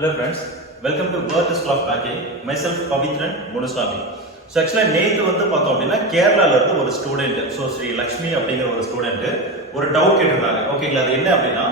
Hello friends, welcome to World School of Banking. Myself Pavitran Munuswamy. So actually நேத்து வந்து பார்த்தோம் அப்படின்னா கேரளால இருந்து ஒரு ஸ்டூடெண்ட் ஸ்ரீ லக்ஷ்மி அப்படிங்கிற ஒரு ஸ்டூடெண்ட் ஒரு டவுட் கேட்டிருந்தாங்க. ஓகேங்களா, அது என்ன அப்படின்னா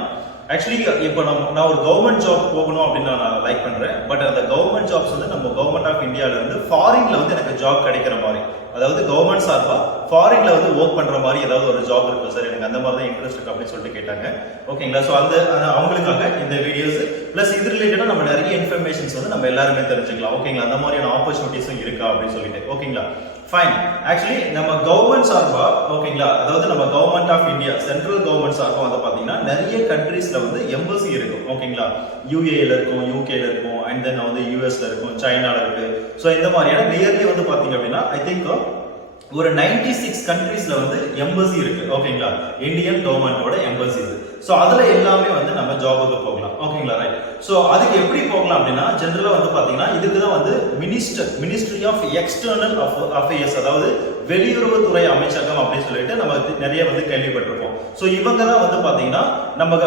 ஆக்சுவலி இப்போ நான் ஒரு கவர்மெண்ட் ஜாப் போகணும் அப்படின்னு நான் லைக் பண்றேன். பட் அந்த கவர்மெண்ட் ஜாப்ஸ் வந்து நம்ம கவர்மெண்ட் ஆஃப் இந்தியால இருந்து ஃபாரின்ல வந்து எனக்கு ஜாப் கிடைக்கிற மாதிரி, அதாவது கவர்மெண்ட் சார்பா ஃபாரின்ல வந்து ஒர்க் பண்ற மாதிரி ஏதாவது ஒரு ஜாப் இருக்கு சார், எனக்கு அந்த மாதிரி தான் இன்ட்ரெஸ்ட் இருக்கு அப்படின்னு சொல்லிட்டு கேட்டாங்க. ஓகேங்களா, ஸோ அந்த அவங்களுக்காக இந்த வீடியோஸ் பிளஸ் இது ரிலேட்டடா நம்ம நிறைய இன்ஃபர்மேஷன்ஸ் வந்து நம்ம எல்லாருமே தெரிஞ்சுக்கலாம். ஓகேங்களா, அந்த மாதிரியான ஆப்பர்ச்சுனிட்டிஸும் இருக்கா அப்படின்னு சொல்லிட்டு. ஓகேங்களா, ஃபைன். ஆக்சுவலி நம்ம கவர்மெண்ட் சார்பா, ஓகேங்களா, அதாவது நம்ம government of India central government சார்பா வந்து பாத்தீங்கன்னா நிறைய கண்ட்ரீஸ்ல வந்து எம்பசி இருக்கும். ஓகேங்களா, யூஏல இருக்கும், யூகேல இருக்கும், அண்ட் தென் வந்து யூஎஸ்ல இருக்கும், சைனால இருக்கு. ஸோ இந்த மாதிரியான நியர்லி வந்து பாத்தீங்க அப்படின்னா ஐ திங்க் ஒரு 96 கண்ட்ரீஸ்ல வந்து எம்பசி இருக்கு. ஓகேங்களா, இந்தியன் கவர்மெண்டோட எம்பசிஸ். சோ அதுல எல்லாமே வந்து நம்ம ஜாபுக்கு போகலாம். ஓகேங்களா, ரைட். சோ அதுக்கு எப்படி போகலாம் அப்படின்னா ஜெனரலா வந்து பாத்தீங்கன்னா இதுக்கு தான் வந்து மினிஸ்ட்ரி ஆஃப் எக்ஸ்டர்னல் அஃபேர்ஸ், அதாவது வெளியுறவுத்துறை அமைச்சகம் அப்படின்னு சொல்லிட்டு நம்ம நிறைய வந்து கேள்விப்பட்டிருப்போம். சோ இவங்க தான் வந்து பாத்தீங்கன்னா நம்ம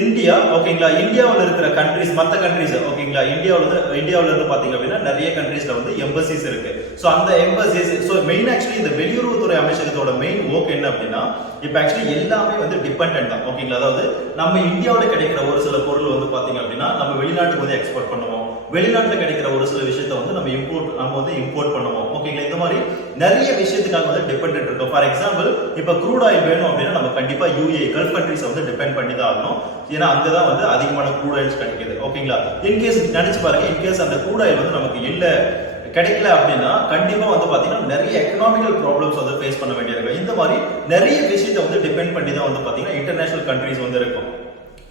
இந்தியா, ஓகேங்களா, இந்தியாவில் இருக்கிற கண்ட்ரிஸ், மற்ற கண்ட்ரிஸ், ஓகேங்களா, இந்தியாவில் இருந்து பாத்தீங்க அப்படின்னா நிறைய கண்ட்ரிஸ்ல வந்து எம்பசிஸ் இருக்கு. சோ அந்த எம்பசிஸ், சோ மெயின் ஆக்சுவலி இந்த வெளியுறவுத்துறை அமைச்சகத்தோட மெயின் ஒர்க் என்ன அப்படின்னா இப்ப ஆக்சுவலி எல்லாமே வந்து டிபெண்டன்ட் தான். ஓகேங்களா, அதாவது நம்ம இந்தியாவில் கிடைக்கிற ஒரு சில பொருள் வந்து பாத்தீங்க அப்படின்னா நம்ம வெளிநாட்டுக்கு வந்து எக்ஸ்போர்ட் பண்ணுவோம், வெளிநாட்டுல கிடைக்கிற ஒரு சில விஷயத்தை வந்து நம்ம வந்து இம்போர்ட் பண்ணுவோம். ஓகேங்களா, இந்த மாதிரி நிறைய விஷயத்துக்காக வந்து டிபெண்டன்ட் இருக்கும். ஃபார் எக்ஸாம்பிள் இப்ப க்ரூட் ஆயில் வேணும் அப்படின்னா நம்ம கண்டிப்பா யூஏ கல்ஃப் கண்ட்ரிஸ் வந்து டிபெண்ட் பண்ணி தான் ஆகணும். ஏன்னா அங்கதான் வந்து அதிகமான க்ரூட் ஆயில்ஸ் கிடைக்குது. ஓகேங்களா, இன்கேஸ் நினைச்சு பாருங்க, இன்கேஸ் அந்த க்ரூட் ஆயில் வந்து நமக்கு இல்ல கிடைக்கல அப்படின்னா கண்டிப்பா வந்து பாத்தீங்கன்னா நிறைய எக்கனாமிக்கல் ப்ராப்ளம்ஸ் வந்து ஃபேஸ் பண்ண வேண்டியிருக்கும். இந்த மாதிரி நிறைய விஷயத்தை வந்து டிபெண்ட் பண்ணி தான் வந்து பாத்தீங்கன்னா இன்டர்நேஷனல் கண்ட்ரிஸ் வந்து இருக்கும்.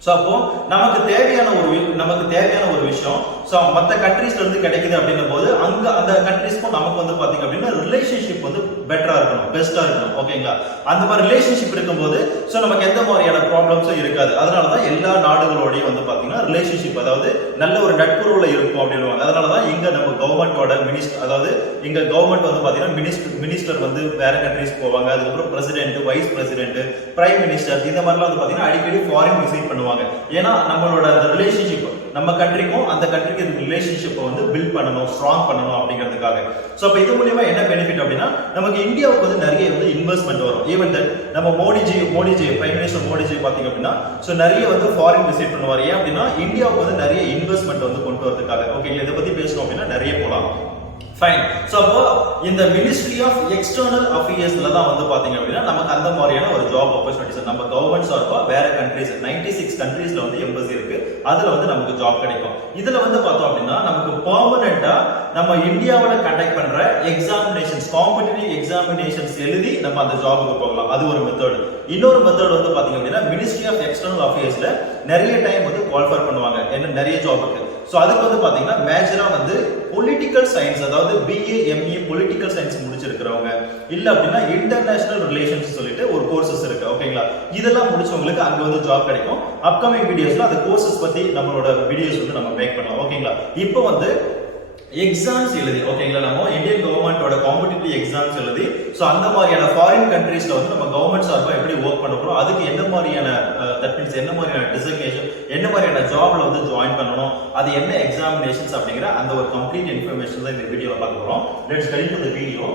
சோ அப்போ நமக்கு தேவையான ஒரு விஷயம் சோ மத்த கண்ட்ரீஸ்ல இருந்து கிடைக்குது அப்படின்னும் போது அங்க அந்த கண்ட்ரீஸ்க்கும் நமக்கு வந்து பாத்தீங்க அப்படின்னா ரிலேஷன்ஷிப் வந்து பெட்டரா இருக்கணும், பெஸ்டா இருக்கணும். ஓகேங்களா, அந்த மாதிரி ரிலேஷன்ஷிப் இருக்கும்போது சோ நமக்கு எந்த மாதிரியான ப்ராப்ளம்ஸும் இருக்காது. அதனாலதான் எல்லா நாடுகளோடய வந்து பாத்தீங்கன்னா ரிலேஷன்ஷிப், அதாவது நல்ல ஒரு நட்புறவுல இருக்கும் அப்படின்னுவாங்க. அதனாலதான் இங்க நம்ம கவர்மெண்டோட மினிஸ்டர், அதாவது இங்க கவர்மெண்ட் வந்து பாத்தீங்கன்னா மினிஸ்டர் வந்து வேற கண்ட்ரீஸ் போவாங்க, அதுக்கப்புறம் president, vice president, prime minister, இந்த மாதிரிலாம் வந்து பாத்தீங்கன்னா அடிக்கடி ஃபாரின் விசிட் பண்ணுவாங்க. ஏன்னா நம்மளோட அந்த ரிலேஷன்ஷிப், நம்ம கண்ட்ரிக்கும் அந்த கண்ட்ரிக்கு ரிலேஷன்ஷிப் வந்து பில்ட் பண்ணணும், ஸ்ட்ராங் பண்ணணும் அப்படிங்கிறதுக்காக. சோ அப்ப இது மூலமா என்ன பெனிஃபிட் அப்படின்னா நமக்கு இந்தியாவுக்கு வந்து நிறைய வந்து இன்வெஸ்ட்மெண்ட் வரும். ஈவன் தட் நம்ம மோடிஜி பிரைம் மினிஸ்டர் மோடிஜி பாத்தீங்க அப்படின்னா சோ நிறைய வந்து ஃபாரின் விசிட் பண்ணுவார். ஏன் அப்படின்னா இந்தியாவுக்கு வந்து நிறைய இன்வெஸ்ட்மெண்ட் வந்து கொண்டு வரதுக்காக. ஓகே, இதை பத்தி பேசணும் அப்படின்னா நிறைய போலாம். ஃபைன். சோ அப்போ இந்த மினிஸ்ட்ரி ஆஃப் எக்ஸ்டர்னல் அஃபேர்ஸ்ல தான் வந்து பாத்தீங்க அப்படின்னா நமக்கு அந்த மாதிரியான ஒரு ஜாப் ஆப்பர்ச்சுனிட்டிஸ் நம்ம கவர்மெண்ட் சார்பா வேற கண்ட்ரீஸ் 96 கண்ட்ரீஸ்ல வந்து எம்பசி இருக்கு, அதுல வந்து நமக்கு ஜாப் கிடைக்கும். இதுல வந்து பார்த்தோம் அப்படின்னா நமக்கு பெர்மனண்டா நம்ம இந்தியாவுல கண்டக்ட் பண்ற எக்ஸாமினேஷன்ஸ், காம்படிட்டிவ் எக்ஸாமினேஷன்ஸ் எழுதி நம்ம அந்த ஜாபுக்கு போகலாம். அது ஒரு மெத்தட். இன்னொரு மெத்தட் வந்து பாத்தீங்க அப்படின்னா மினிஸ்ட்ரி ஆஃப் எக்ஸ்டர்னல் அஃபேர்ஸ்ல நிறைய டைம் வந்து குவாலிஃபை பண்ணுவாங்க என்ன நிறைய ஜாபுக்கு. சோ அதுக்கு வந்து பாத்தீங்கன்னா மேஜரா வந்து பொலிட்டிக்கல் சயின்ஸ், அதாவது பிஏ எம்ஏ பொலிட்டிக்கல் சயின்ஸ் முடிச்சிருக்கிறவங்க, இல்ல அப்படின்னா இன்டர்நேஷனல் ரிலேஷன்ஸ் சொல்லிட்டு ஒரு கோர்சஸ் இருக்கு. ஓகேங்களா, இதெல்லாம் முடிச்சவங்களுக்கு அங்க வந்து ஜாப் கிடைக்கும். அப்கமிங் வீடியோஸ்ல அந்த கோர்சஸ் பத்தி நம்மளோட வீடியோஸ் வந்து நம்ம மேக் பண்ணலாம். ஓகேங்களா, இப்போ வந்து எக்ஸாம்ஸ் எழுதி, ஓகேங்களா, நம்ம இந்தியன் கவர்மெண்டோட காம்படிட்டிவ் எக்ஸாம்ஸ் எழுதி சோ அந்த மாதிரியான ஃபாரின் கண்ட்ரீஸ்ல வந்து நம்ம கவர்மெண்ட் சார்பா எப்படி ஒர்க் பண்ண போறோம், அதுக்கு என்ன மாதிரியான தட் மீன்ஸ் என்ன மாதிரியான டிசிக்னேஷன், என்ன மாதிரியான ஜாப்ல வந்து ஜாயின் பண்ணணும், அது என்ன எக்ஸாமினேஷன்ஸ் அப்படிங்கிற அந்த ஒரு கம்ப்ளீட் இன்ஃபர்மேஷன் தான் இந்த வீடியோல பார்க்க போறோம். Let's get into the video.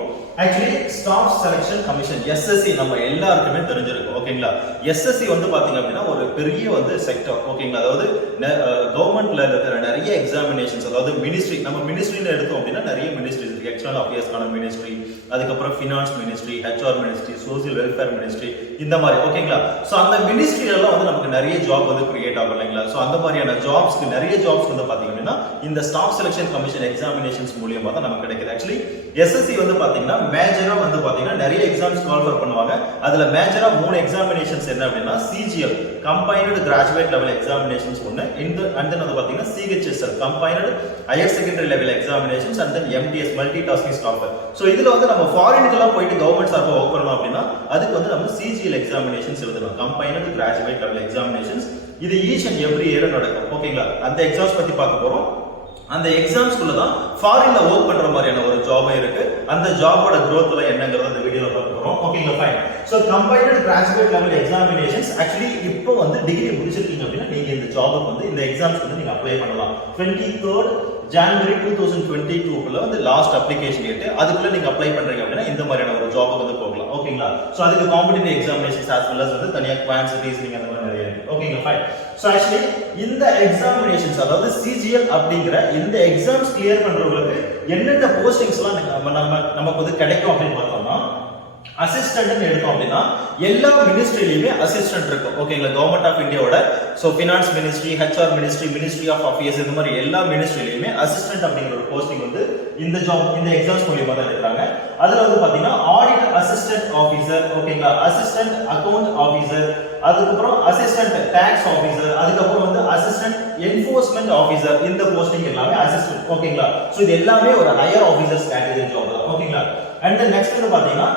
Actually staff selection commission SSC நம்ம எல்லாருக்குமே தெரிஞ்சிருக்கும். ஓகேங்களா, எஸ்எஸ்சி வந்து பாத்தீங்க அப்படின்னா ஒரு பெரிய வந்து செக்டர். ஓகேங்களா, அதாவது கவர்மெண்ட்ல இருக்கிற நிறைய எக்ஸாமினேஷன்ஸ், அதாவது மினிஸ்ட்ரி, நம்ம மினிஸ்ட்ரின்னு எடுத்தோம் அப்படின்னா நிறைய மினிஸ்ட்ரிஸ் இருக்கு. எக்ஸ்டர்னல் அஃபேர்ஸ்க்கான மினிஸ்ட்ரி, அதுக்கப்புறம் finance ministry, HR ministry, social welfare ministry, இந்த மாதிரி. ஓகேங்களா, சோ அந்த மினிஸ்ட்ரி எல்லாம் வந்து நமக்கு நிறைய ஜாப் வந்து கிரியேட் ஆகும் இல்லைங்களா. சோ அந்த மாதிரியான ஜாப்ஸ்க்கு நிறைய ஜாப்ஸ் வந்து பாத்தீங்க அப்படின்னா இந்த ஸ்டாஃப் செலக்ஷன் கமிஷன் எக்ஸாமினேஷன்ஸ் மூலமா தான் நமக்கு கிடைக்குது. ஆக்சுவலி எஸ்எஸ்சி வந்து பாத்தீங்கன்னா மேஜரா வந்து பாத்தீங்கன்னா நிறைய எக்ஸாம்ஸ் குவாலிஃபை பண்ணுவாங்க. அதுல மேஜரா 3 எக்ஸாமினேஷன்ஸ் என்ன அப்படின்னா CGL combined graduate level examinations ஒன்னு, அண்ட் தென் வந்து பாத்தீங்கன்னா CHSL combined higher secondary level examinations, and then MTS multi tasking staffer. So இதுல வந்து நம்ம ஃபாரினுக்குலாம் போயிட்டு கவர்மெண்ட் சார்பா ஒர்க் பண்ணணும் அப்படின்னா அதுக்கு வந்து நம்ம சிஜிஎல் எக்ஸாமினேஷன்ஸ் எழுதணும், கம்பைன்டு கிராஜுவேட் லெவல் எக்ஸாமினேஷன்ஸ். இது ஈச் அண்ட் எவ்ரி இயர் நடக்கும். ஓகேங்களா, அந்த எக்ஸாம்ஸ் பத்தி பார்க்க போறோம். அந்த எக்ஸாம்ஸ்குள்ள தான் ஃபாரின்ல ஒர்க் பண்ற மாதிரியான ஒரு ஜாப் இருக்கு. அந்த ஜாபோட growthல என்னங்கறத இந்த வீடியோல பார்க்க போறோம். ஓகேங்களா, fine. So combined graduate level examinations actually இப்போ வந்து டிகிரி முடிச்சிருக்கீங்க அப்படின்னா நீங்க இந்த ஜாபுக்கு வந்து இந்த எக்ஸாம்ஸ் வந்து நீங்க அப்ளை பண்ணலாம். 23rd January 2022 குள்ள வந்து லாஸ்ட் அப்ளிகேஷன் டேட். அதுக்குள்ள நீங்க அப்ளை பண்றீங்க அப்படின்னா இந்த மாதிரியான ஒரு ஜாபுக்கு வந்து போகலாம். ஓகேங்களா, சோ அதுக்கு competitive examinations as well as வந்து தனியா குவான்ஸ் ரீசனிங் அந்த மாதிரி நிறைய இருக்கு. ஓகேங்களா, ஃபைன். சோ ஆக்சுவலி இந்த எக்ஸாமினேஷன்ஸ் அதாவது CGL அப்படிங்கற இந்த எக்ஸாம்ஸ் கிளியர் பண்றவங்களுக்கு என்னென்ன போஸ்டிங்ஸ்லாம் நமக்கு வந்து கிடைக்கும் அப்படின்னு பார்த்தோம்னா அசிஸ்டன்ட் எடுத்தோம் அப்படின்னா எல்லா மினிஸ்ட்ரியிலுமே அசிஸ்டன்ட் இருக்கும். ஓகேங்களா, கவர்மெண்ட் ஆஃப் இந்தியாவோட so finance ministry, HR ministry, ministry of affairs இந்த மாதிரி எல்லா மினிஸ்ட்ரியிலுமே அசிஸ்டன்ட் அப்படிங்கிற ஒரு போஸ்டிங் வந்து இந்த ஜாப் இந்த எக்ஸாம்ஸ் மூலமா தான் எடுக்கிறாங்க. அதுல வந்து பாத்தீங்கன்னா ஆடிட் அசிஸ்டன்ட் ஆபீசர், ஓகேங்களா, அசிஸ்டன்ட் அக்கவுண்ட் ஆபீசர், அதுக்கப்புறம் அசிஸ்டன்ட் டாக்ஸ் ஆபீசர், அதுக்கப்புறம் வந்து அசிஸ்டன்ட் என்ஃபோர்ஸ்மென்ட் ஆபீசர். இந்த போஸ்டிங் எல்லாமே அசிஸ்டன்ட். ஓகேங்களா, சோ இது எல்லாமே ஒரு ஹையர் ஆபீசர்ஸ் கேட்டகரி ஜாப் தான். ஓகேங்களா, அண்ட் தென் நெக்ஸ்ட் வந்து பாத்தீங்கன்னா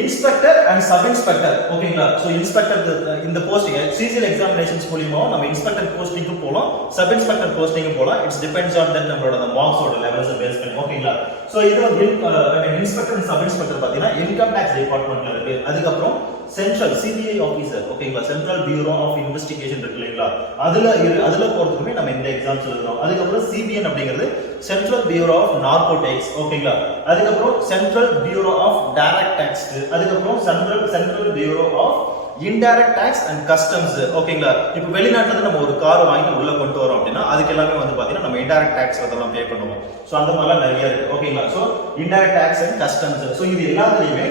இன்ஸ்பெக்டர் அண்ட் சப் இன்ஸ்பெக்டர். ஓகேங்களா, சோ இன்ஸ்பெக்டர் இந்த போஸ்டிங் CGL எக்ஸாமினேஷன்ஸ் மூலமா நம்ம இன்ஸ்பெக்டர் போஸ்டிங்க்கு போலாம், சப் இன்ஸ்பெக்டர் போஸ்டிங்க்கு போலாம். இட்ஸ் டிபெண்ட்ஸ் ஆன் தட் நம்மளோட மார்க்ஸோட லெவல்ஸ் பேஸ் பண்ணி. ஓகேங்களா, சோ இது வந்து இன்ஸ்பெக்டர் அண்ட் சப் இன்ஸ்பெக்டர் பாத்தீங்கன்னா இன்கம் டாக்ஸ் டிபார்ட்மெண்ட்ல இருக்கு. அதுக்கப்புறம் சென்ட்ரல் CBI ஆபீசர், ஓகேங்களா, சென்ட்ரல் பியூரோ ஆஃப் இன்வெஸ்டிகேஷன் இருக்கு இல்லைங்களா, அதுல போறதுக்குமே நம்ம இந்த எக்ஸாம்ஸ் எழுதுறோம். அதுக்கப்புறம் CBN அப்படிங்கிறது சென்ட்ரல் பியூரோ ஆஃப் நார்கோட்டிக்ஸ். ஓகேங்களா, அதுக்கப்புறம் central bureau of direct taxes, அதுக்கப்புறம் central bureau of indirect tax and customs. ஓகேங்களா, இப்போ வெளிநாட்டுல இருந்து நம்ம ஒரு கார் வாங்கி உள்ள கொண்டு வரோம் அப்படின்னா அதுக்கு எல்லாமே வந்து பாத்தீங்கன்னா நம்ம இன்டைரக்ட் டாக்ஸ் அதெல்லாம் பே பண்ணுவோம். சோ அந்த மாதிரிலாம் நிறைய இருக்கு. ஓகேங்களா, so indirect tax and customs. So இது எல்லாத்துலயுமே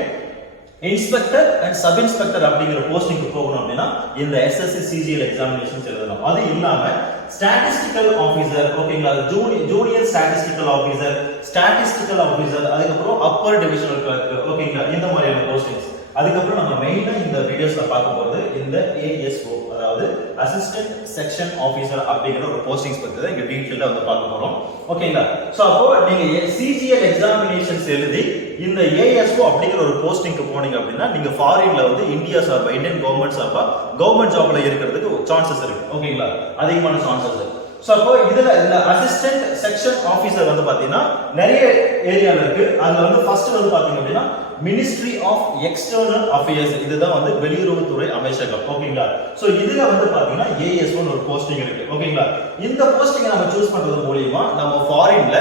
இன்ஸ்பெக்டர் அண்ட் சப் இன்ஸ்பெக்டர் அப்படிங்கிற போஸ்டிங்க்கு போகணும் அப்படின்னா இந்த SSC CGL எக்ஸாமினேஷன்ஸ் எழுதணும். அது இல்லாம ஸ்டாட்டிஸ்டிக்கல் ஆபீசர், ஓகேங்களா, junior statistical officer, statistical officer, அதுக்கப்புறம் அப்பர் டிவிஷனல் கிளர்க். ஓகேங்களா, இந்த மாதிரியான போஸ்டிங்ஸ். அதுக்கப்புறம் நம்ம மெயினா இந்த வீடியோஸ்ல பார்க்க போறது இந்த ASO அதாவது அசிஸ்டன்ட் செக்ஷன் ஆபீசர் அப்படிங்கிற ஒரு போஸ்டிங்ஸ் பத்தி தான் இங்க டீடைலா வந்து பார்க்க போறோம். ஓகேங்களா, சோ அப்போ நீங்க CGL எக்ஸாமினேஷன்ஸ் எழுதி இந்த ASO அப்படிங்கிற ஒரு போஸ்டிங்க்கு போனீங்க அப்படின்னா நீங்க ஃபாரின்ல வந்து இந்தியா சார்பா இந்தியன் கவர்மெண்ட் சார்பா கவர்மெண்ட் ஜாப்ல இருக்கிறதுக்கு சான்சஸ் இருக்கு. ஓகேங்களா, அதிகமான சான்சஸ் இருக்கு. சோ அப்போ இதுல இந்த அசிஸ்டன்ட் செக்ஷன் ஆபீசர் வந்து பாத்தீங்கன்னா நிறைய ஏரியால இருக்கு. அதுல வந்து ஃபர்ஸ்ட் வந்து பாத்தீங்க அப்படின்னா மினிஸ்ட்ரி ஆஃப் எக்ஸ்டர்னல் அஃபேர்ஸ், இதுதான் வந்து வெளியுறவுத்துறை அமைச்சகம். ஓகேங்களா, சோ இதுல வந்து பாத்தீங்கன்னா ASO ஒரு போஸ்டிங் இருக்கு. ஓகேங்களா, இந்த போஸ்டிங்கை நம்ம சூஸ் பண்றது மூலமா நம்ம ஃபாரின்ல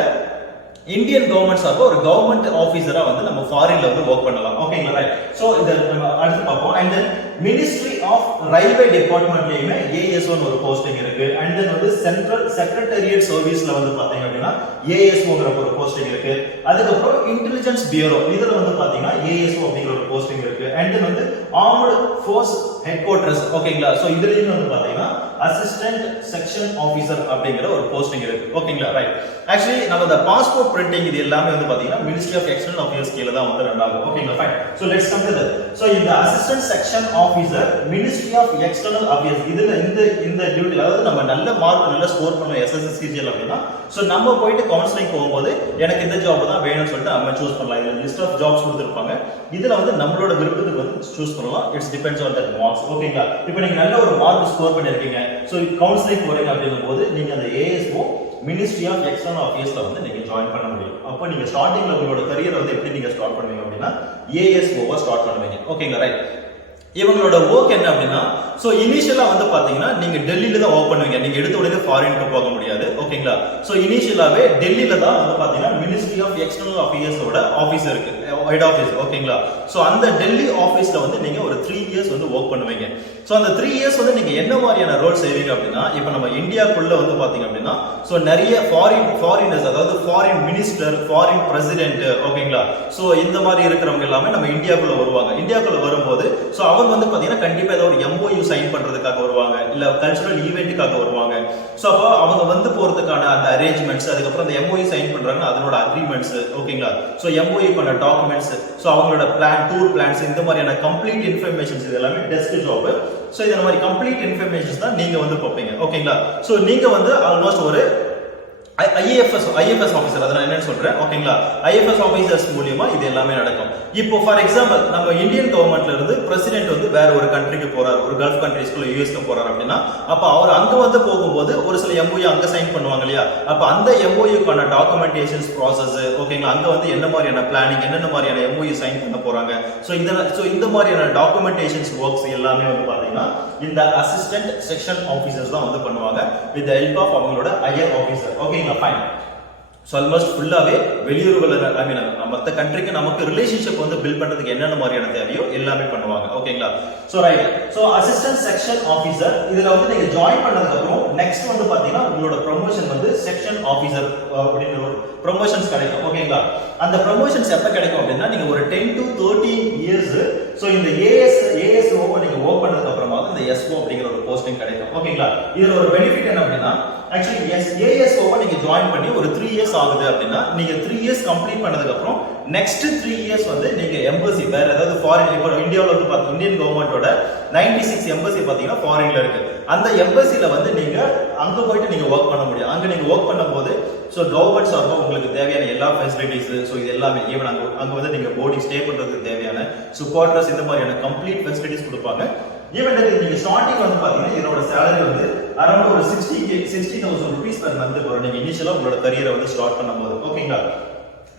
இந்தியன் கவர்மெண்ட் சார்பா ஒரு கவர்மெண்ட் ஆபீசரா வந்து நம்ம ஃபாரின்ல வந்து வர்க் பண்ணலாம். ஓகேங்களா, ரைட். சோ இத நம்ம அடுத்து பார்ப்போம். And then ministry of railway டிபார்ட்மெண்ட்லயுமே ASO ஒரு போஸ்டிங் இருக்கு. அண்ட் தென் வந்து சென்ட்ரல் செக்ரட்டரியேட் சர்வீஸ்ல வந்து பாத்தீங்க அப்படின்னா ASOங்கற ஒரு போஸ்டிங் இருக்கு. அதுக்கப்புறம் இன்டெலிஜென்ஸ் பியூரோ இதுல வந்து பாத்தீங்கன்னா ASO அப்படிங்கிற ஒரு போஸ்டிங் இருக்கு. அண்ட் தென் வந்து ஆர்ம்டு ஃபோர்ஸ் ஹெட் குவார்ட்டர்ஸ். ஓகேங்களா, சோ இதுலயும் வந்து பாத்தீங்கன்னா அசிஸ்டன்ட் செக்ஷன் ஆபீசர் அப்படிங்கிற ஒரு போஸ்டிங் இருக்கு. ஓகேங்களா, ரைட். ஆக்சுவலி நம்ம இந்த பாஸ்போர்ட் பிரிண்டிங் இது எல்லாமே வந்து பாத்தீங்கன்னா மினிஸ்ட்ரி ஆஃப் எக்ஸ்டர்னல் அஃபேர்ஸ் கீழ தான் வந்து ரன் ஆகும். ஓகேங்களா, fine. So let's come to that. So இந்த assistant section officer ministry of external affairs இதுல இந்த டியூட்டி அதாவது நம்ம நல்ல மார்க் நல்ல ஸ்கோர் பண்ணோம் SSC CGL அப்படின்னா சோ நம்ம போயிட்டு கவுன்சிலிங் போகும்போது எனக்கு இந்த ஜாப் தான் வேணும்னு சொல்லிட்டு நம்ம சூஸ் பண்ணலாம். இதுல லிஸ்ட் ஆஃப் ஜாப்ஸ் கொடுத்திருப்பாங்க. இதுல வந்து நம்மளோட விருப்பத்துக்கு வந்து சூஸ் பண்ணலாம். It's depends on that marks. ஓகேங்களா, இப்போ நீங்க நல்ல ஒரு மார்க் ஸ்கோர் பண்ணிருக்கீங்க, சோ கவுன்சிலிங் போறீங்க அப்படின்னும் போது நீங்க அந்த ASO மினிஸ்ட்ரி ஆஃப் எக்ஸ்டர்னல் அஃபேர்ஸ்ல வந்து நீங்க ஜாயின் பண்ண முடியும். அப்போ நீங்க ஸ்டார்டிங்ல உங்களோட கரியர் வந்து எப்படி நீங்க ஸ்டார்ட் பண்ணுவீங்க அப்படின்னா ASO ஸ்டார்ட் பண்ணுவீங்க. ஓகேங்களா, ரைட். இவங்களோட வர்க் என்ன அப்படின்னா சோ இனிஷியலா வந்து பாத்தீங்கன்னா நீங்க டெல்லியில தான் வர்க் பண்ணுவீங்க. நீங்க எடுத்த உடனே ஃபாரினுக்கு போக முடியாது. ஓகேங்களா, சோ இனிஷியலாவே டெல்லியில தான் வந்து பாத்தீங்கன்னா மினிஸ்ட்ரி ஆஃப் எக்ஸ்டர்னல் அஃபேர்ஸோட ஆபீஸ் இருக்கு, ஹெட் ஆபீஸ். ஓகேங்களா, சோ அந்த டெல்லி ஆபீஸ்ல வந்து நீங்க ஒரு 3 இயர்ஸ் வந்து வர்க் பண்ணுவீங்க. சோ அந்த 3 இயர்ஸ் வந்து நீங்க என்ன மாதிரியான ரோல் செய்வீங்க அப்படின்னா இப்போ நம்ம இந்தியாக்குள்ள வந்து பாத்தீங்க அப்படின்னா சோ நிறைய ஃபாரினர்ஸ் அதாவது ஃபாரின் மினிஸ்டர், ஃபாரின் பிரசிடென்ட், ஓகேங்களா, சோ இந்த மாதிரி இருக்கிறவங்க எல்லாமே நம்ம இந்தியாக்குள்ள வருவாங்க. இந்தியாக்குள்ள வரும்போது சோ அவங்க வந்து பாத்தீங்கன்னா கண்டிப்பா ஏதாவது ஒரு MOU சைன் பண்றதுக்காக வருவாங்க, இல்ல கல்ச்சுரல் ஈவென்ட்டுக்காக வருவாங்க. சோ அப்போ அவங்க வந்து போறதுக்கான அந்த அரேஞ்ச்மெண்ட்ஸ், அதுக்கப்புறம் அந்த MOU சைன் பண்றாங்க அதனோட அக்ரிமெண்ட்ஸ். ஓகேங்களா, சோ MOU பண்ண டாக்குமெண்ட்ஸ், சோ அவங்களோட பிளான், டூர் பிளான்ஸ், இந்த மாதிரியான கம்ப்ளீட் இன்ஃபர்மேஷன்ஸ் இது எல்லாமே டெஸ்க் ஜாப். சோ இந்த மாதிரி கம்ப்ளீட் இன்ஃபர்மேஷன்ஸ் தான் நீங்க வந்து பார்ப்பீங்க. ஓகேங்களா, சோ நீங்க வந்து ஆல்மோஸ்ட் ஒரு ஐஎஃப்எஸ் ஆஃபீஸர் அதை நான் என்னன்னு சொல்றேன் ஓகேங்களா. ஐஎஃப்எஸ் ஆஃபீஸர்ஸ் மூலியமா இது எல்லாமே நடக்கும். இப்போ ஃபார் எக்ஸாம்பிள் நம்ம இந்தியன் கவர்மெண்ட்ல இருந்து பிரசிடென்ட் வந்து வேற ஒரு கண்ட்ரிக்கு போறாரு, ஒரு கல்ஃப் கண்ட்ரீஸ்க்குள்ள யூஎஸ்க்கு போறாரு அப்படின்னா அப்ப அவர் அங்க வந்து போகும்போது ஒரு சில எம்ஓயு அங்க சைன் பண்ணுவாங்க இல்லையா. அப்ப அந்த எம்ஓயுக்கான டாக்குமெண்டேஷன்ஸ் ப்ராசஸ் ஓகேங்களா, அங்க வந்து என்ன மாதிரியான பிளானிங், என்னென்ன மாதிரியான எம்ஓயு சைன் பண்ண போறாங்க, ஸோ இந்த மாதிரியான டாக்குமெண்டேஷன்ஸ் ஒர்க்ஸ் எல்லாமே வந்து பாத்தீங்கன்னா இந்த அசிஸ்டன்ட் செக்ஷன் ஆஃபீஸர்ஸ் தான் வந்து பண்ணுவாங்க வித் ஹெல்ப் ஆஃப் அவங்களோட ஹையர் ஆஃபீஸர் ஓகேங்களா. ஃபைன். ஸோ ஆல்மோஸ்ட் ஃபுல்லாவே வெளியூர்களில் ஐ மீன் மற்ற கண்ட்ரிக்கு நமக்கு ரிலேஷன்ஷிப் வந்து பில்ட் பண்றதுக்கு என்னென்ன மாதிரியான தேவையோ எல்லாமே பண்ணுவாங்க ஓகேங்களா. So right. So assistant section officer இதுல வந்து நீங்க ஜாயின் பண்ணதுக்கு அப்புறம் நெக்ஸ்ட் வந்து பாத்தீங்கன்னா உங்களோட ப்ரொமோஷன் வந்து செக்ஷன் ஆஃபீஸர் அப்படின்ற ஒரு ப்ரொமோஷன்ஸ் கிடைக்கும் ஓகேங்களா. அந்த ப்ரொமோஷன்ஸ் எப்ப கிடைக்கும் அப்படின்னா நீங்க ஒரு 10 to 13 இயர்ஸ் ஸோ இந்த ஏஎஸ்ஓ நீங்க ஒர்க் பண்ணதுக்கு அப்புறமா இந்த எஸ்ஓ அப்படிங்கிற ஒரு போஸ்டிங் கிடைக்கும் ஓகேங்களா. இதுல ஒரு பெனிஃபிட் என்ன அப்படின்னா ஆக்சுவலி ஏஎஸ்ஓவை நீங்க ஜாயின் பண்ணி ஒரு 3 இயர்ஸ் ஆகுது அப்படின்னா நீங்க 3 இயர்ஸ் கம்ப்ளீட் பண்ணதுக்கு அப்புறம் நெக்ஸ்ட் 3 இயர்ஸ் வந்து நீங்க எம்பசி வேற ஏதாவது ஃபாரின், இப்போ இந்தியாவில் வந்து பாத்தீங்கன்னா இந்தியன் கவர்மெண்டோட 96 எம்பசி பாத்தீங்கன்னா ஃபாரின்ல இருக்கு. அந்த எம்பசில வந்து நீங்க அங்க போயிட்டு நீங்க ஒர்க் பண்ண முடியும். அங்க நீங்க ஒர்க் பண்ணும்போது ஸோ கவர்மெண்ட் சார்பாக உங்களுக்கு தேவையான எல்லா ஃபெசிலிட்டிஸ் ஸோ இது எல்லாமே ஈவன் அங்க வந்து நீங்க போர்டிங் ஸ்டே பண்றதுக்கு தேவையான ஸோ குவார்டர்ஸ் இந்த மாதிரியான கம்ப்ளீட் ஃபெசிலிட்டிஸ் கொடுப்பாங்க. ஈவன் நீங்க ஸ்டார்டிங் வந்து பாத்தீங்கன்னா இதோட சேலரி வந்து அரௌண்ட் ஒரு 60,000 rupees per month வரும் நீங்க இனிஷியலா உங்களோட கரியரை வந்து ஸ்டார்ட் பண்ணும்போது ஓகேங்களா.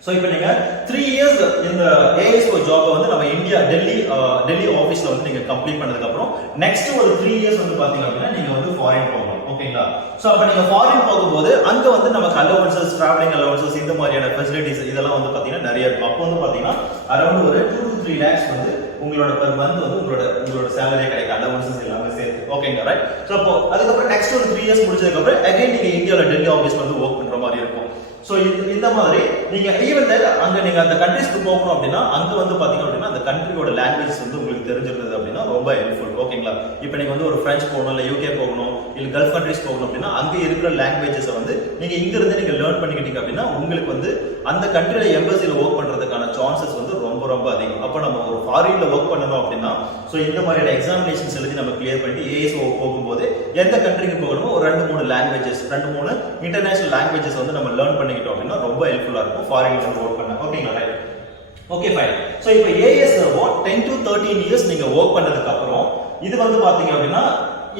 சோ இப்போ நீங்க 3 இயர்ஸ் இந்த ஏஎஸ்ஓ ஜாப் வந்து நம்ம இந்தியா டெல்லி ஆபீஸ்ல வந்து நீங்க கம்ப்ளீட் பண்ணதுக்கு அப்புறம் நெக்ஸ்ட் ஒரு 3 இயர்ஸ் வந்து பாத்தீங்க அப்படின்னா நீங்க வந்து ஃபாரின் போகணும் ஓகேங்களா. சோ அப்ப நீங்க ஃபாரின் போகும்போது அங்க வந்து நமக்கு அலவன்சஸ், டிராவலிங் அலவன்சஸ் இந்த மாதிரியான ஃபெசிலிட்டிஸ் இதெல்லாம் வந்து பாத்தீங்கன்னா நிறைய இருக்கும். அப்போ வந்து பாத்தீங்கன்னா அரௌண்ட் ஒரு 2 to 3 lakhs வந்து உங்களோட per month வந்து உங்களோட சேலரி கிடைக்கும், அலவன்சஸ் எல்லாமே சேர்த்து ஓகேங்க ரைட். சோ அப்போ அதுக்கப்புறம் நெக்ஸ்ட் ஒரு 3 இயர்ஸ் முடிச்சதுக்கு அப்புறம் அகைன் நீங்க இந்தியால டெல்லி ஆபீஸ்ல வந்து ஒர்க் பண்ற மாதிரி இருக்கும். சோ இந்த மாதிரி நீங்க ஈவன் அங்க நீங்க அந்த கண்ட்ரீஸ்க்கு போகணும் அப்படின்னா அங்க வந்து பாத்தீங்க அப்படின்னா அந்த கண்ட்ரியோட லாங்குவேஜ் வந்து உங்களுக்கு தெரிஞ்சிருந்தது அப்படின்னா ரொம்ப ஹெல்ப்ஃபுல் ஓகேங்களா. இப்போ நீங்க வந்து ஒரு பிரெஞ்சு போகணும், இல்ல யூகே போகணும், இல்ல கல்ஃப் கண்ட்ரீஸ் போகணும் அப்படின்னா அங்க இருக்கிற லாங்குவேஜஸ் வந்து நீங்க இங்க இருந்து நீங்க லேர்ன் பண்ணிக்கிட்டீங்க அப்படின்னா உங்களுக்கு வந்து அந்த கண்ட்ரியில எம்பசில ஒர்க் பண்றதுக்கான சான்சஸ் வந்து ரொம்ப ரொம்ப அதிகம். அப்ப நம்ம ஒரு ஃபாரின்ல ஒர்க் பண்ணணும் அப்படின்னா சோ இந்த மாதிரியான எக்ஸாமினேஷன்ஸ் எழுதி நம்ம கிளியர் பண்ணி ஏஎஸ்ஓ போகும்போது எந்த கண்ட்ரிக்கு போகணுமோ ஒரு 2-3 லாங்குவேஜஸ் 2-3 இன்டர்நேஷனல் லாங்குவேஜஸ் வந்து நம்ம லேர்ன் பண்ணிக்கிட்டோம் அப்படின்னா ரொம்ப ஹெல்ப்ஃபுல்லா இருக்கும் ஃபாரின்ல வந்து ஒர்க் பண்ண ஓகேங்களா ரைட். Okay fine. சோ இப்போ ஏஎஸ்ஓ 10 to 13 இயர்ஸ் நீங்க ஒர்க் பண்ணதுக்கு அப்புறம் இது வந்து பாத்தீங்க அப்படின்னா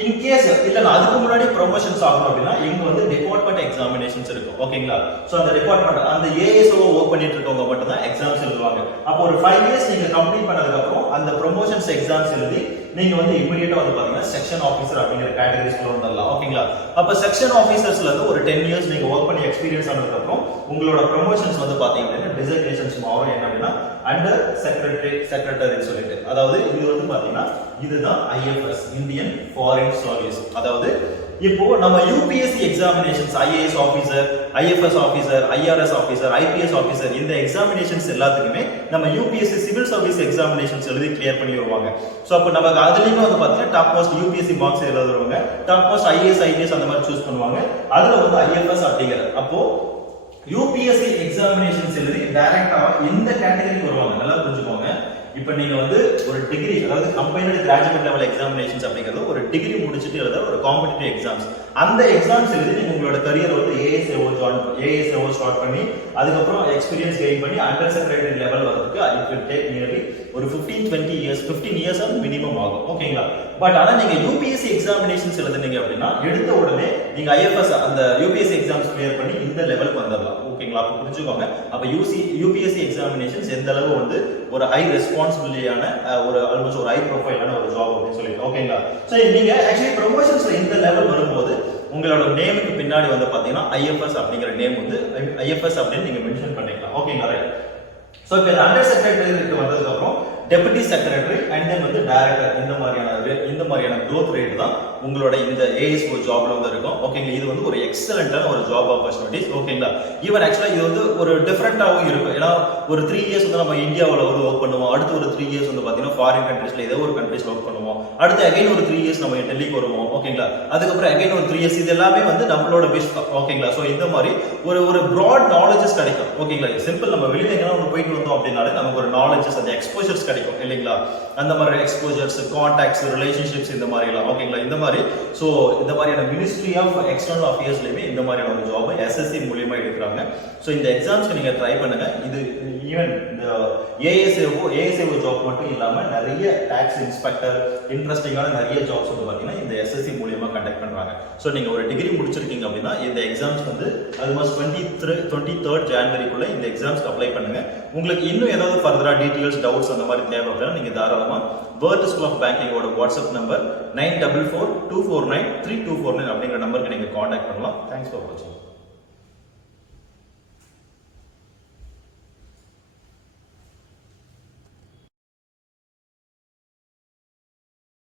இன் கேஸ் இல்ல நான் அதுக்கு முன்னாடி ப்ரொமோஷன்ஸ் ஆகணும் அப்படின்னா இங்க வந்து டிபார்ட்மெண்ட் எக்ஸாமினேஷன்ஸ் இருக்கும் ஓகேங்களா. சோ அந்த டிபார்ட்மெண்ட் அந்த ஏஎஸ்ஓ ஒர்க் பண்ணிட்டு இருக்கவங்க மட்டும் தான் எக்ஸாம்ஸ் எழுதுவாங்க. அப்போ ஒரு 5 இயர்ஸ் நீங்க கம்ப்ளீட் பண்ணதுக்கு அப்புறம் அந்த ப்ரொமோஷன்ஸ் எக்ஸாம்ஸ் எழுதி நீங்க வந்து இமிடியேட்டா வந்து பாத்தீங்கன்னா செக்ஷன் ஆபீசர் அப்படிங்கிற கேட்டகரிஸ்க்குள்ள வந்துடலாம் ஓகேங்களா. அப்ப செக்ஷன் ஆபீசர்ஸ்ல இருந்து ஒரு 10 இயர்ஸ் நீங்க ஒர்க் பண்ணி எக்ஸ்பீரியன்ஸ் ஆனதுக்கு அப்புறம் உங்களோட ப்ரொமோஷன்ஸ் வந்து பாத்தீங்க அப்படின்னா டிசிக்னேஷன்ஸ் மாறும். என்ன அப்படின்னா அண்டர் செக்ரட்டரி சொல்லிட்டு, அதாவது இது வந்து பாத்தீங்கன்னா இதுதான் ஐஎஃப்எஸ் இந்தியன் ஃபாரின் சர்வீஸ். அதாவது இப்போ நம்ம UPSC examinations IAS officer, IFS officer, IRS officer, IPS officer இந்த எக்ஸாமினேஷன்ஸ் எல்லாத்துக்குமே நம்ம யூபிஎஸ்சி சிவில் சர்வீஸ் எக்ஸாமினேஷன்ஸ் எழுதி கிளியர் பண்ணி வருவாங்க. சோ அப்ப நமக்கு அதுலயுமே வந்து பாத்தீங்கன்னா டாப் மோஸ்ட் யூபிஎஸ்சி மார்க்ஸ் எழுதுறவங்க டாப் மோஸ்ட் ஐஏஎஸ் ஐபிஎஸ் அந்த மாதிரி சூஸ் பண்ணுவாங்க. அதுல வந்து ஐஎஃப்எஸ் அப்படிங்கிறது அப்போ யூபிஎஸ்சி எக்ஸாமினேஷன்ஸ் எழுதி டைரக்டா இந்த கேட்டகரிக்கு வருவாங்க. நல்லா புரிஞ்சுக்கோங்க. இப்போ நீங்க வந்து ஒரு டிகிரி, அதாவது கம்பைன்டு கிராஜுவேட் லெவல் எக்ஸாமினேஷன்ஸ் அப்படிங்கிறது ஒரு டிகிரி முடிச்சிட்டு எழுத ஒரு காம்படிட்டிவ் எக்ஸாம்ஸ். அந்த எக்ஸாம்ஸ் எழுதி நீங்க உங்களோட கரியர் வந்து ஏஎஸ்ஓ ஸ்டார்ட் பண்ணி அதுக்கப்புறம் எக்ஸ்பீரியன்ஸ் கெயின் பண்ணி அண்டர் செக்ரட்டரி லெவல் வரதுக்கு இட் வில் டேக் நியர்லி ஒரு 15 இயர்ஸ் மினிமம் ஆகும் ஓகேங்களா. பட் ஆனா நீங்க யூபிஎஸ்சி எக்ஸாமினேஷன்ஸ் எழுதுனீங்க அப்படின்னா எடுத்த உடனே நீங்க ஐஎஃப்எஸ் அந்த யூபிஎஸ்சி எக்ஸாம்ஸ் கிளியர் பண்ணி இந்த லெவலுக்கு வந்துடலாம் ஓகேங்களா. அப்ப புரிஞ்சுக்கோங்க. அப்ப யூபிஎஸ்சி எக்ஸாமினேஷன்ஸ் எந்த அளவு வந்து ஒரு ஹை ரெஸ்பான்சிபிலிட்டியான ஒரு ஆல்மோஸ்ட் ஒரு ஹை ப்ரொஃபைலான ஒரு ஜாப் அப்படின்னு சொல்லிட்டு ஓகேங்களா. சோ நீங்க ஆக்சுவலி ப்ரொமோஷன்ஸ்ல இந்த லெவல் வரும்போது உங்களோட நேமுக்கு பின்னாடி வந்து பாத்தீங்கன்னா ஐஎஃப்எஸ் அப்படிங்கிற நேம் வந்து ஐஎஃப்எஸ் அப்படின்னு நீங்க மென்ஷன் பண்ணிக்கலாம் ஓகேங்களா ரைட். சோ இப்போ அண்டர் செக்ரட்டரிக்கு வந்ததுக்கு அப்புறம் டெபுட்டி செக்ரட்டரி அண்ட் தென் வந்து டைரக்டர் இந்த மாதிரியான growth ரேட் தான் உங்களோட இந்த ஏஎஸ்ஓ ஜாப்ல வந்து இருக்கும் ஓகேங்களா. இது வந்து ஒரு எக்ஸலென்ட்டான ஒரு ஜாப் ஆப்பர்ச்சுனிட்டிஸ் ஓகேங்களா. ஈவன் ஆக்சுவலா இது வந்து ஒரு டிஃபரெண்டாகவும் இருக்கும். ஏன்னா ஒரு 3 இயர்ஸ் வந்து நம்ம இந்தியாவில் வந்து ஒர்க் பண்ணுவோம், அடுத்து ஒரு 3 இயர்ஸ் வந்து பாத்தீங்கன்னா ஃபாரின் கண்ட்ரீஸ்ல ஏதோ ஒரு கண்ட்ரீஸ்ல ஒர்க் பண்ணுவோம், அடுத்து அகைன் ஒரு 3 இயர்ஸ் நம்ம டெல்லிக்கு வருவோம் ஓகேங்களா. அதுக்கப்புறம் அகைன் ஒரு 3 இயர்ஸ், இது எல்லாமே வந்து நம்மளோட விஷ் ஓகேங்களா. ஸோ இந்த மாதிரி ஒரு ப்ராட் நாலேஜஸ் கிடைக்கும் ஓகேங்களா. சிம்பிள், நம்ம வெளியில எங்கன்னா போயிட்டு வந்தோம் அப்படின்னாலே நமக்கு ஒரு நாலேஜஸ், அந்த எக்ஸ்போஜர்ஸ் கிடைக்கும் இல்லைங்களா. அந்த மாதிரி எக்ஸ்போஜர்ஸ், கான்டாக்ட்ஸ், ரிலேஷன்ஷிப்ஸ் இந்த மாதிரி எல்லாம் ஓகேங்களா. இந்த மாதிரி ஸோ இந்த மாதிரியான மினிஸ்ட்ரி ஆஃப் எக்ஸ்டர்னல் அஃபேர்ஸ்லயுமே இந்த மாதிரியான ஒரு ஜாப் எஸ்எஸ்சி மூலியமா எடுக்கிறாங்க. ஸோ இந்த எக்ஸாம்ஸ்க்கு நீங்க ட்ரை பண்ணுங்க. இது ஈவன் இந்த ஏஎஸ்ஏஓ ஜாப் மட்டும் இல்லாம நிறைய டாக்ஸ் இன்ஸ்பெக்டர், இன்ட்ரெஸ்டிங்கான நிறைய ஜாப்ஸ் வந்து பாத்தீங்கன்னா இந்த எஸ்எஸ்சி மூலியமா கண்டக்ட் பண்றாங்க. ஸோ நீங்க ஒரு டிகிரி முடிச்சிருக்கீங்க அப்படின்னா இந்த எக்ஸாம்ஸ் வந்து ஆல்மோஸ்ட் 23rd ஜனவரிக்குள்ள இந்த எக்ஸாம்ஸ்க்கு அப்ளை பண்ணுங்க. உங்களுக்கு இன்னும் ஏதாவது ஃபர்தரா டீடைல்ஸ், டவுட்ஸ் அந்த மாதிரி தேவை அப்படின்னா நீங்க தாராளமா வேர்ல்ட் ஸ்கூல் ஆஃப் பேங்கிங்கோட வாட்ஸ்அப் நம்பர் 9442493249 அப்படிங்கிற நம்பருக்கு நீங்க காண்டாக்ட் பண்ணலாம். தேங்க்ஸ் ஃபார் வாட்சிங்.